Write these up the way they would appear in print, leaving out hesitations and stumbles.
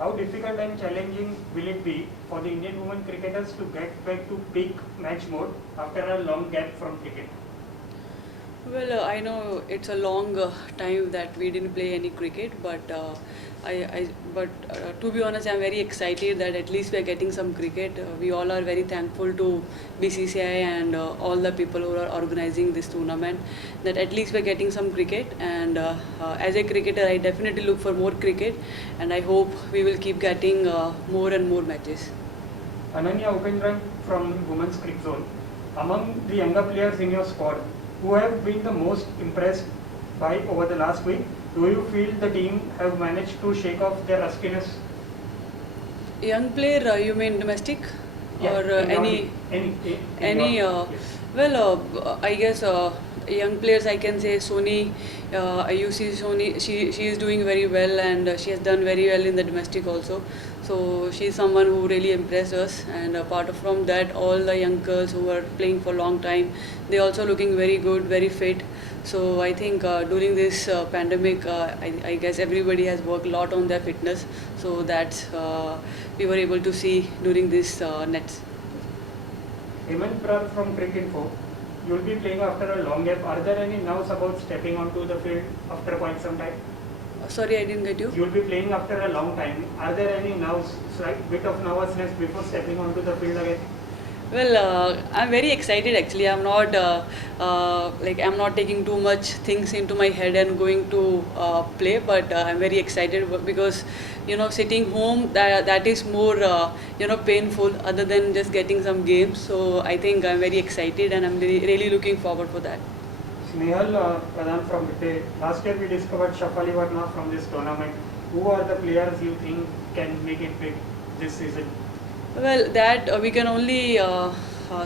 How difficult and challenging will it be for the Indian women cricketers to get back to peak match mode after a long gap from cricket? Well, I know it's a long time that we didn't play any cricket, but to be honest, I'm very excited that at least we're getting some cricket. We all are very thankful to BCCI and all the people who are organizing this tournament. That at least we're getting some cricket, and as a cricketer, I definitely look for more cricket, and I hope we will keep getting more and more matches. Ananya Upendran from Women's Cricket Zone. Among the younger players in your squad, who have been the most impressed by over the last week, do you feel the team have managed to shake off their rustiness? Young player, you mean domestic? Yeah, Or any yes. well, I guess young players, I can say Sony. You see Sony, she is doing very well, and she has done very well in the domestic also. So she is someone who really impressed us, and apart from that, all the young girls who are playing for a long time, they also looking very good, very fit. So I think during this pandemic, I guess everybody has worked a lot on their fitness. So that we were able to see during this nets. Hemant Prar from Cricket Info. You will be playing after a long gap. Are there any nerves about stepping onto the field after quite some time? Sorry, I didn't get you. You will be playing after a long time. Are there any nerves, like bit of nervousness before stepping onto the field again? Well, I'm very excited actually. I'm not I'm not taking too much things into my head and going to play, but I'm very excited because sitting home that is more painful other than just getting some games. So I think I'm very excited and I'm really looking forward for that. Snehal Pradhan from Vitte. Last year we discovered Shafali Verma from this tournament. Who are the players you think can make it big this season? Well, that we can only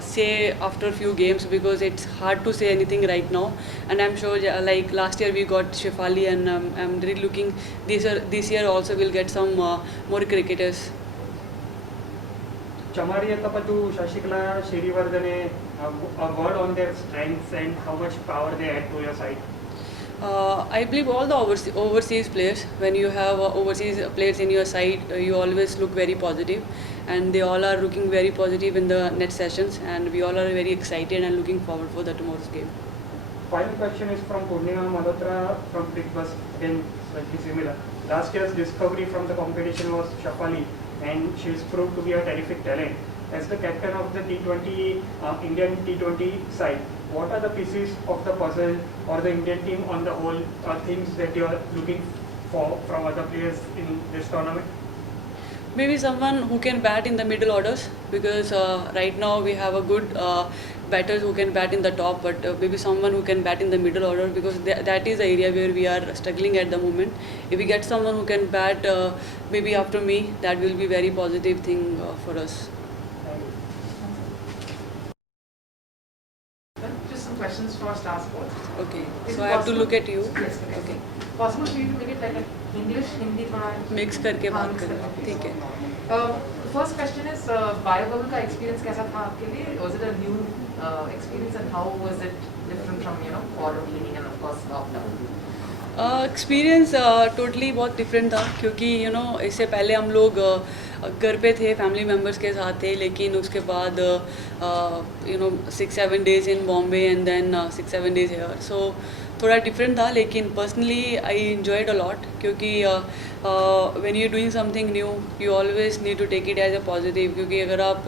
say after a few games because it's hard to say anything right now. And I'm sure, like last year we got Shefali, and I'm really looking this year also we'll get some more cricketers. Chamari Tapatu, Shashikala, Shirivardhane, a word on their strengths and how much power they add to your side. I believe all the overseas players, when you have overseas players in your side, you always look very positive, and they all are looking very positive in the net sessions, and we all are very excited and looking forward for the tomorrow's game. Final question is from Purnima Malhotra from Big Bus, again slightly similar. Last year's discovery from the competition was Shafali, and she is proved to be a terrific talent. As the captain of the T20 Indian T20 side, what are the pieces of the puzzle or the Indian team on the whole things that you are looking for from other players in this tournament? Maybe someone who can bat in the middle orders because right now we have a good batters who can bat in the top, but maybe someone who can bat in the middle order because that is the area where we are struggling at the moment. If we get someone who can bat maybe after me, that will be very positive thing for us. Just some questions for Star Sports. Okay, Is so it I have to possible- look at you. Yes, okay. Okay. Possible for you to make it like an English, Hindi थोड़ा mix करके हाँ, बात mix करें, करके, ठीक है. First question is biobubble का experience कैसा था आपके लिए? Was it a new experience and how was it different from water cleaning and of course lockdown? Experience totally बहुत डिफरेंट था क्योंकि इससे पहले हम लोग घर पे थे, फैमिली मेम्बर्स के साथ थे, लेकिन उसके बाद 6-7 days in Bombay and then 6-7 days here. So थोड़ा डिफरेंट था, लेकिन personally I enjoyed a lot क्योंकि when you doing something new you always need to take it as a positive, क्योंकि अगर आप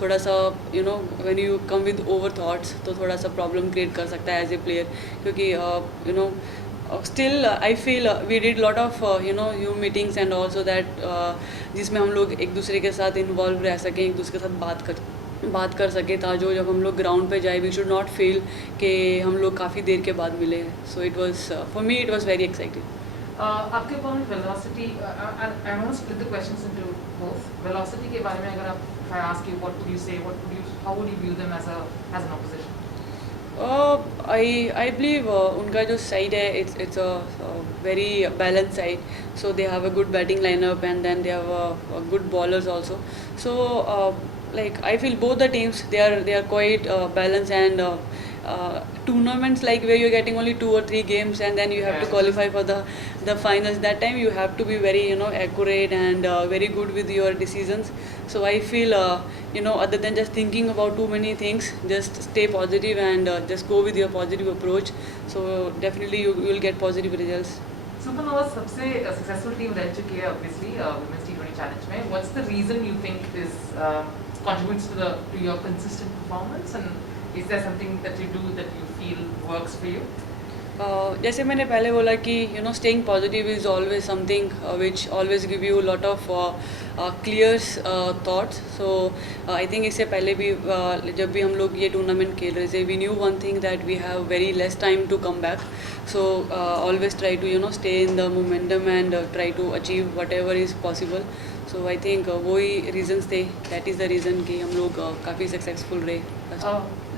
थोड़ा सा when you come with over thoughts तो थोड़ा सा प्रॉब्लम क्रिएट कर सकता है एज ए प्लेयर, क्योंकि still I feel we did lot of Zoom meetings and also that जिसमें हम लोग एक दूसरे के साथ इन्वॉल्व रह सकें, एक दूसरे के साथ बात कर सके, था जो जब हम लोग ग्राउंड पे जाए वी शुड नॉट फील कि हम लोग काफ़ी देर के बाद मिले हैं. So it was for me it was very exciting. आपके opponent velocity, I want to split the questions into both. Velocity के बारे में अगर आप, if I ask you what would you say, how would you view them as an opposition? I believe उनका जो side है it's a very balanced side, so they have a good batting lineup and then they have a good bowlers also. So like I feel both the teams they are quite balanced, and tournaments like where you're getting only 2 or 3 games and then you have to Yeah. qualify for the finals. That time you have to be very accurate and very good with your decisions. So I feel other than just thinking about too many things, just stay positive and just go with your positive approach. So definitely you will get positive results. Supernovas सबसे successful team रह चुकी है obviously women's T20 challenge में. What's the reason you think is contributes to your consistent performance, and is there something that you do that you feel works for you? जैसे मैंने पहले बोला कि staying positive is always something which always give you lot of clear thoughts. So I think इससे पहले भी जब भी हम लोग ये टूर्नामेंट खेल रहे थे, we knew one thing that we have very less time to come back. So always try to stay in the momentum and try to achieve whatever is possible. So I think वही reasons थे. That is the reason कि हम लोग काफ़ी successful रहे.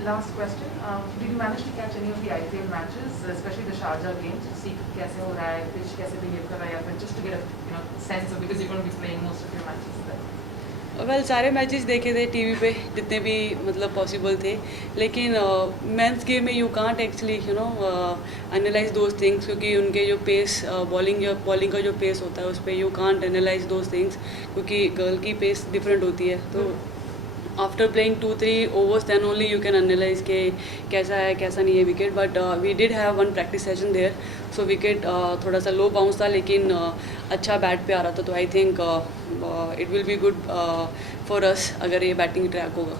Last question. Did you manage to catch any of the IPL matches, especially the Sharjah games, to see कैसे हो रहा है, pitch कैसे behave कर रहा है, या फिर just to get a sense of, because you're going to be playing most of your matches there? Well सारे मैचेस देखे थे टीवी पे जितने भी मतलब पॉसिबल थे, लेकिन मेंस गेम में you can't actually analyse those things, क्योंकि उनके जो पेस बॉलिंग का जो पेस होता है उस पर you can't analyse those things, क्योंकि गर्ल की पेस डिफरेंट होती है. तो after playing 2-3 overs then only you can analyze के कैसा है कैसा नहीं है wicket. But we did have one practice session there. So wicket थोड़ा सा लो बाउंस था, लेकिन अच्छा बैट पे आ रहा था. तो I think it will be good for us अगर ये बैटिंग ट्रैक होगा.